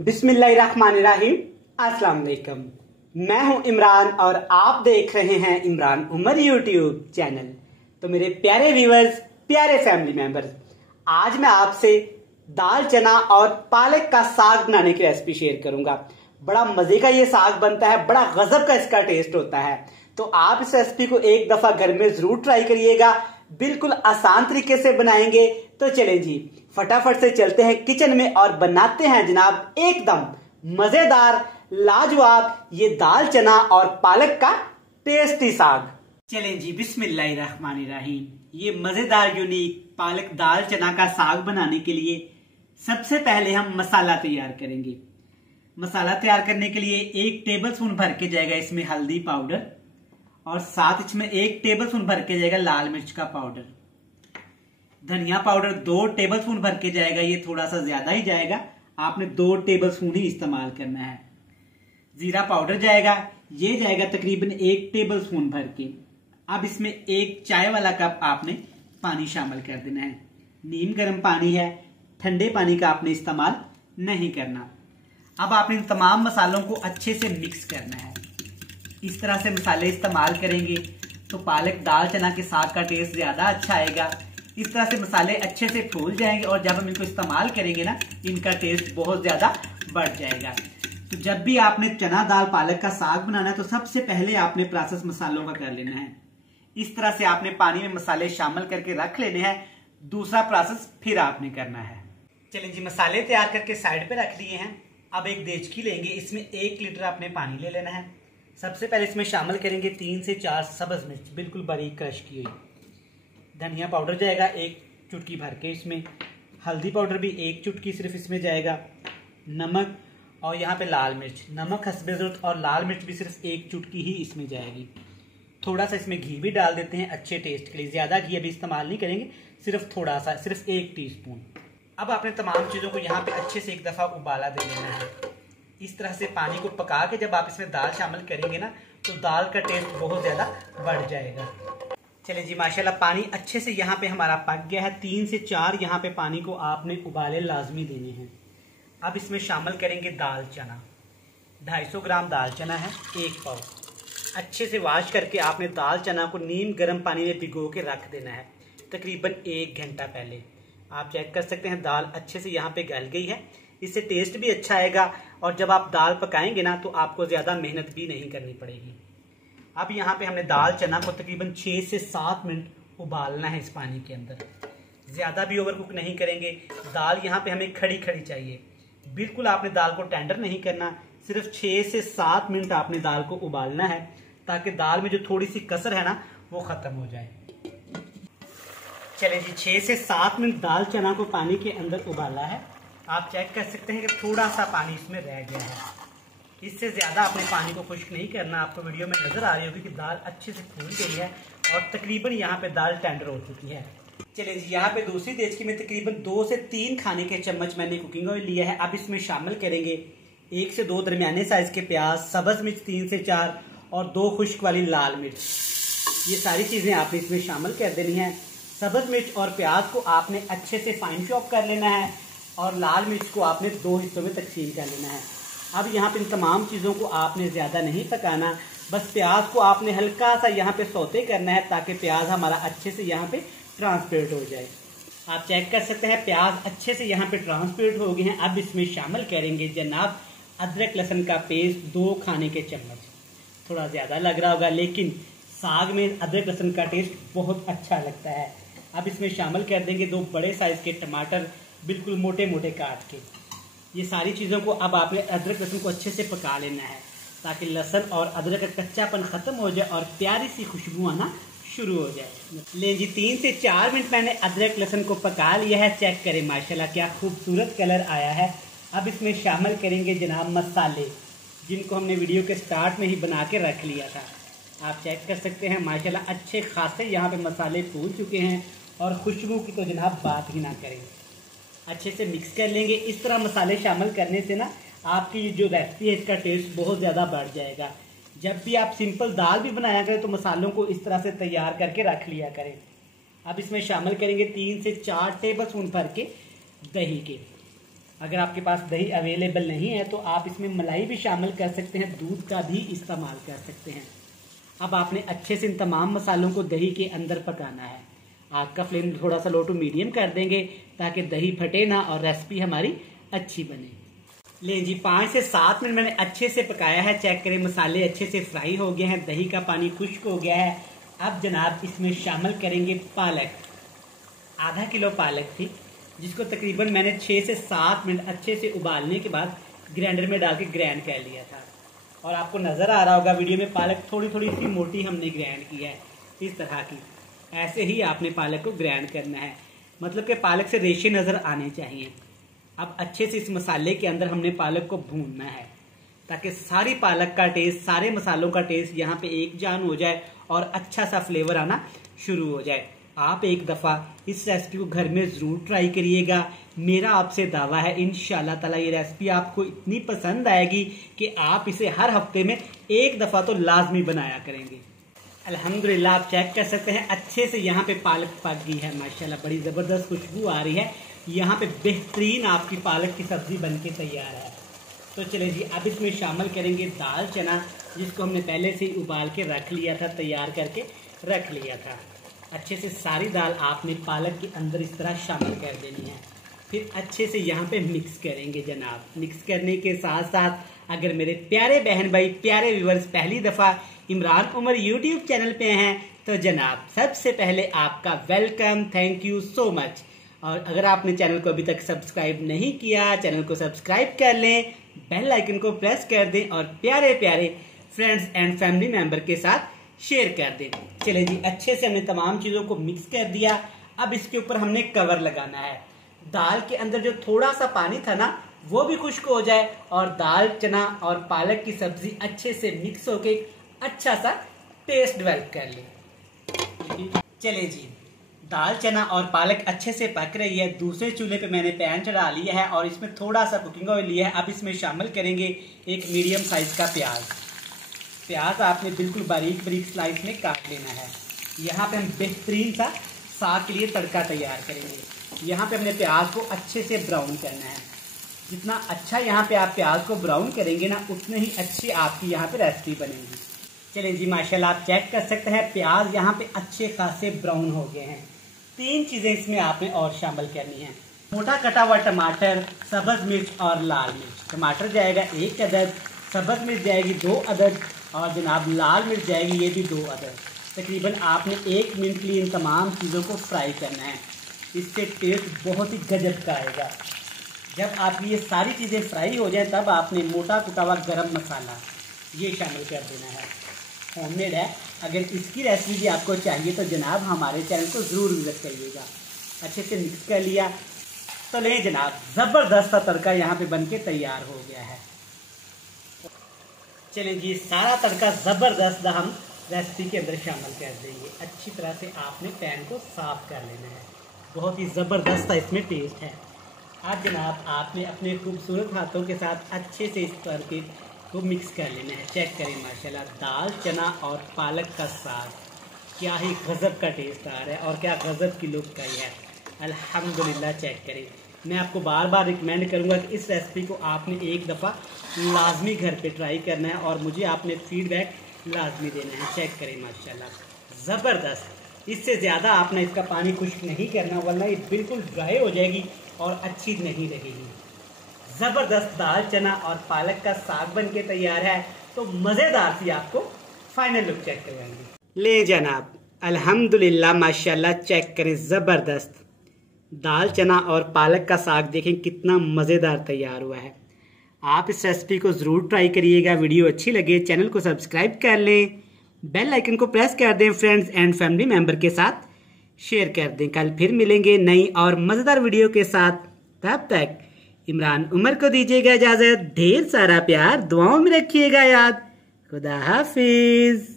बिस्मिल्लाहिर्रहमानिर्रहीम। अस्सलाम वालेकुम। मैं हूं इमरान और आप देख रहे हैं इमरान उमर यूट्यूब चैनल। तो मेरे प्यारे व्यूअर्स, प्यारे फैमिली मेंबर्स, आज मैं आपसे दाल चना और पालक का साग बनाने की रेसिपी शेयर करूंगा। बड़ा मजे का ये साग बनता है, बड़ा गजब का इसका टेस्ट होता है। तो आप इस रेसिपी को एक दफा घर में जरूर ट्राई करिएगा, बिल्कुल आसान तरीके से बनाएंगे। तो चलें जी, फटाफट से चलते हैं किचन में और बनाते हैं जनाब एकदम मजेदार लाजवाब ये दाल चना और पालक का टेस्टी साग। चलें जी, बिस्मिल्लाहिर्रहमानिर्रहीम। ये मजेदार यूनिक पालक दाल चना का साग बनाने के लिए सबसे पहले हम मसाला तैयार करेंगे। मसाला तैयार करने के लिए 1 टेबल स्पून भर के जाएगा इसमें हल्दी पाउडर, और साथ इसमें 1 टेबल स्पून भर के जाएगा लाल मिर्च का पाउडर। धनिया पाउडर 2 टेबल स्पून भर के जाएगा, ये थोड़ा सा ज्यादा ही जाएगा, आपने 2 टेबल स्पून ही इस्तेमाल करना है। जीरा पाउडर जाएगा, ये जाएगा तकरीबन 1 टेबल स्पून भर के। अब इसमें 1 चाय वाला कप आपने पानी शामिल कर देना है। नीम गर्म पानी है, ठंडे पानी का आपने इस्तेमाल नहीं करना। अब आपने इन तमाम मसालों को अच्छे से मिक्स करना है। इस तरह से मसाले इस्तेमाल करेंगे तो पालक दाल चना के साग का टेस्ट ज्यादा अच्छा आएगा। इस तरह से मसाले अच्छे से फूल जाएंगे और जब हम इनको इस्तेमाल करेंगे ना, इनका टेस्ट बहुत ज्यादा बढ़ जाएगा। तो जब भी आपने चना दाल पालक का साग बनाना है तो सबसे पहले आपने प्रोसेस मसालों का कर लेना है। इस तरह से आपने पानी में मसाले शामिल करके रख लेने हैं। दूसरा प्रोसेस फिर आपने करना है। चलिए जी, मसाले तैयार करके साइड पे रख लिए हैं। अब एक देचकी लेंगे, इसमें 1 लीटर आपने पानी ले लेना है। सबसे पहले इसमें शामिल करेंगे 3 से 4 सब्ज मिर्च, बिल्कुल बारीक क्रश की हुई। धनिया पाउडर जाएगा 1 चुटकी भर के इसमें। हल्दी पाउडर भी 1 चुटकी सिर्फ इसमें जाएगा। नमक और यहाँ पे लाल मिर्च, नमक हस्बे ज़रूरत और लाल मिर्च भी सिर्फ 1 चुटकी ही इसमें जाएगी। थोड़ा सा इसमें घी भी डाल देते हैं अच्छे टेस्ट के लिए। ज्यादा घी अभी इस्तेमाल नहीं करेंगे, सिर्फ थोड़ा सा, सिर्फ 1 टीस्पून। अब आपने तमाम चीजों को यहाँ पे अच्छे से एक दफा उबाला दे लेना है। इस तरह से पानी को पका के जब आप इसमें दाल शामिल करेंगे ना, तो दाल का टेस्ट बहुत ज्यादा बढ़ जाएगा। चलिए जी, माशाल्लाह पानी अच्छे से यहाँ पे हमारा पक गया है। 3 से 4 यहाँ पे पानी को आपने उबाले लाजमी देने हैं। अब इसमें शामिल करेंगे दाल चना। 250 ग्राम दाल चना है, 1 पाव। अच्छे से वॉश करके आपने दाल चना को नीम गर्म पानी में भिगो के रख देना है तकरीबन 1 घंटा पहले। आप चेक कर सकते हैं दाल अच्छे से यहाँ पे गल गई है। इससे टेस्ट भी अच्छा आएगा और जब आप दाल पकाएंगे ना तो आपको ज्यादा मेहनत भी नहीं करनी पड़ेगी। अब यहाँ पे हमने दाल चना को तकरीबन 6 से 7 मिनट उबालना है इस पानी के अंदर। ज्यादा भी ओवर कुक नहीं करेंगे। दाल यहाँ पे हमें खड़ी खड़ी चाहिए, बिल्कुल आपने दाल को टेंडर नहीं करना। सिर्फ 6 से 7 मिनट आपने दाल को उबालना है ताकि दाल में जो थोड़ी सी कसर है ना, वो खत्म हो जाए। चलिए जी, 6 से 7 मिनट दाल चना को पानी के अंदर उबाला है। आप चेक कर सकते हैं कि थोड़ा सा पानी इसमें रह गया है। इससे ज्यादा आपने पानी को खुश्क नहीं करना। आपको वीडियो में नजर आ रही होगी कि दाल अच्छे से फूल गई है और तकरीबन यहाँ पे दाल टेंडर हो चुकी है। चलिए जी, यहाँ पे दूसरी देचकी में तकरीबन 2 से 3 खाने के चम्मच मैंने कुकिंग ऑयल लिया है। अब इसमें शामिल करेंगे 1 से 2 दरमियाने साइज के प्याज, सब्ज मिर्च 3 से 4 और 2 खुश्क वाली लाल मिर्च। ये सारी चीजें आपने इसमें शामिल कर देनी है। सब्ज मिर्च और प्याज को आपने अच्छे से फाइन चॉप कर लेना है और लाल मिर्च को आपने 2 हिस्सों में तकसीम कर लेना है। अब यहाँ पे इन तमाम चीज़ों को आपने ज़्यादा नहीं पकाना, बस प्याज को आपने हल्का सा यहाँ पे सौते करना है ताकि प्याज हमारा अच्छे से यहाँ पे ट्रांसपेरेंट हो जाए। आप चेक कर सकते हैं प्याज अच्छे से यहाँ पे ट्रांसपेरेंट हो गए हैं। अब इसमें शामिल करेंगे जनाब अदरक लहसुन का पेस्ट 2 खाने के चम्मच। थोड़ा ज़्यादा लग रहा होगा लेकिन साग में अदरक लहसुन का टेस्ट बहुत अच्छा लगता है। अब इसमें शामिल कर देंगे 2 बड़े साइज के टमाटर, बिल्कुल मोटे मोटे काट के। ये सारी चीज़ों को अब आपने अदरक लहसुन को अच्छे से पका लेना है ताकि लहसुन और अदरक का कच्चापन खत्म हो जाए और प्यारी सी खुशबू आना शुरू हो जाए। ले जी, 3 से 4 मिनट मैंने अदरक लहसुन को पका लिया है। चेक करें माशाल्लाह क्या खूबसूरत कलर आया है। अब इसमें शामिल करेंगे जनाब मसाले, जिनको हमने वीडियो के स्टार्ट में ही बना के रख लिया था। आप चेक कर सकते हैं माशाल्लाह अच्छे खासे यहाँ पे मसाले फूल चुके हैं और खुशबू की तो जनाब बात ही ना करें। अच्छे से मिक्स कर लेंगे। इस तरह मसाले शामिल करने से ना आपकी जो रेसिपी है इसका टेस्ट बहुत ज़्यादा बढ़ जाएगा। जब भी आप सिंपल दाल भी बनाया करें तो मसालों को इस तरह से तैयार करके रख लिया करें। अब इसमें शामिल करेंगे 3 से 4 टेबल स्पून भर के दही के। अगर आपके पास दही अवेलेबल नहीं है तो आप इसमें मलाई भी शामिल कर सकते हैं, दूध का भी इस्तेमाल कर सकते हैं। अब आपने अच्छे से इन तमाम मसालों को दही के अंदर पकाना है। आग का फ्लेम थोड़ा सा लो टू मीडियम कर देंगे ताकि दही फटे ना और रेसिपी हमारी अच्छी बने। ले जी 5 से 7 मिनट मैंने अच्छे से पकाया है। चेक करें मसाले अच्छे से फ्राई हो गए हैं, दही का पानी खुश्क हो गया है। अब जनाब इसमें शामिल करेंगे पालक। आधा किलो पालक थी जिसको तकरीबन मैंने 6 से 7 मिनट अच्छे से उबालने के बाद ग्राइंडर में डाल के ग्राइंड कर लिया था। और आपको नज़र आ रहा होगा वीडियो में पालक थोड़ी थोड़ी सी मोटी हमने ग्राइंड की है, इस तरह की। ऐसे ही आपने पालक को ग्राइंड करना है, मतलब कि पालक से रेशे नज़र आने चाहिए। अब अच्छे से इस मसाले के अंदर हमने पालक को भूनना है ताकि सारी पालक का टेस्ट, सारे मसालों का टेस्ट यहाँ पे एक जान हो जाए और अच्छा सा फ्लेवर आना शुरू हो जाए। आप एक दफ़ा इस रेसिपी को घर में ज़रूर ट्राई करिएगा। मेरा आपसे दावा है इंशाल्लाह ताला ये रेसिपी आपको इतनी पसंद आएगी कि आप इसे हर हफ्ते में एक दफ़ा तो लाजमी बनाया करेंगे। अल्हम्दुलिल्लाह आप चेक कर सकते हैं अच्छे से यहाँ पे पालक पक गई है माशाल्लाह, बड़ी ज़बरदस्त खुशबू आ रही है। यहाँ पे बेहतरीन आपकी पालक की सब्ज़ी बनके तैयार है। तो चलिए जी अब इसमें शामिल करेंगे दाल चना, जिसको हमने पहले से ही उबाल के रख लिया था, तैयार करके रख लिया था। अच्छे से सारी दाल आपने पालक के अंदर इस तरह शामिल कर देनी है। फिर अच्छे से यहाँ पे मिक्स करेंगे जनाब। मिक्स करने के साथ साथ अगर मेरे प्यारे बहन भाई, प्यारे व्यूअर्स पहली दफ़ा इमरान उमर यूट्यूब चैनल पे हैं तो जनाब सबसे पहले आपका welcome, thank you so much. और अगर आपने चैनल को अभी तक सब्सक्राइब नहीं किया, चैनल को सब्सक्राइब कर लें, बेल आइकन को प्रेस कर दें और प्यारे प्यारे फ्रेंड्स एंड फैमिली मेंबर के साथ शेयर कर दें। चले जी अच्छे से हमने तमाम चीज़ों को मिक्स कर दिया। अब इसके ऊपर हमने कवर लगाना है। दाल के अंदर जो थोड़ा सा पानी था ना वो भी खुश्क हो जाए और दाल चना और पालक की सब्जी अच्छे से मिक्स होके अच्छा सा टेस्ट डेवलप कर ले। चले जी दाल चना और पालक अच्छे से पक रही है। दूसरे चूल्हे पे मैंने पैन चढ़ा लिया है और इसमें थोड़ा सा कुकिंग ऑयल लिया है। अब इसमें शामिल करेंगे एक मीडियम साइज का प्याज। प्याज आपने बिल्कुल बारीक बारीक स्लाइस में काट लेना है। यहाँ पे हम बेहतरीन सा साग के लिए तड़का तैयार करेंगे। यहाँ पे हमने प्याज को अच्छे से ब्राउन करना है। जितना अच्छा यहाँ पे आप प्याज को ब्राउन करेंगे ना उतने ही अच्छी आपकी यहाँ पे रेसिपी बनेगी। चलें जी माशाल्लाह आप चेक कर सकते हैं प्याज यहाँ पे अच्छे खासे ब्राउन हो गए हैं। 3 चीज़ें इसमें आपने और शामिल करनी है। मोटा कटा हुआ टमाटर, सब्ज़ मिर्च और लाल मिर्च। टमाटर जाएगा 1 अदद, सब्ज़ मिर्च जाएगी 2 अदद और जनाब लाल मिर्च जाएगी ये भी 2 अदद। तकरीबन आपने 1 मिनट के लिए इन तमाम चीज़ों को फ्राई करना है। इससे टेस्ट बहुत ही गजब का आएगा। जब आपकी ये सारी चीज़ें फ्राई हो जाए तब आपने मोटा कुटा हुआ गरम मसाला ये शामिल कर देना है। होममेड है। अगर इसकी रेसिपी भी आपको चाहिए तो जनाब हमारे चैनल को ज़रूर विजिट करिएगा। अच्छे से मिक्स कर लिया तो ले जनाब ज़बरदस्त तड़का यहाँ पे बनके तैयार हो गया है। चलें जी सारा तड़का ज़बरदस्त हम रेसिपी के अंदर शामिल कर देंगे। अच्छी तरह से आपने पैन को साफ कर लेना है। बहुत ही ज़बरदस्त इसमें टेस्ट है। आज जनाब आपने अपने खूबसूरत हाथों के साथ अच्छे से इस तड़के को मिक्स कर लेना है। चेक करें माशाल्लाह दाल चना और पालक का साग क्या ही गज़ब का टेस्ट आ रहा है और क्या गज़ब की लुक का ही है। अल्हम्दुलिल्लाह चेक करें। मैं आपको बार बार रिकमेंड करूंगा कि इस रेसिपी को आपने एक दफ़ा लाजमी घर पे ट्राई करना है और मुझे आपने फीडबैक लाजमी देना है। चेक करें माशाल्लाह ज़बरदस्त। इससे ज़्यादा आपने इसका पानी खुश्क नहीं करना वरना ये बिल्कुल ड्राई हो जाएगी और अच्छी नहीं रहेगी। ज़बरदस्त दाल चना और पालक का साग बन के तैयार है। तो मज़ेदार सी आपको फाइनल लुक चेक करवाएंगे। ले जनाब अल्हम्दुलिल्लाह माशाल्लाह चेक करें ज़बरदस्त दाल चना और पालक का साग देखें कितना मज़ेदार तैयार हुआ है। आप इस रेसिपी को ज़रूर ट्राई करिएगा। वीडियो अच्छी लगे चैनल को सब्सक्राइब कर लें, बेल आइकन को प्रेस कर दें, फ्रेंड्स एंड फैमिली मेम्बर के साथ शेयर कर दें। कल फिर मिलेंगे नई और मज़ेदार वीडियो के साथ। तब तक इमरान उमर को दीजिएगा इजाज़त। ढेर सारा प्यार दुआओं में रखिएगा याद। खुदा हाफिज।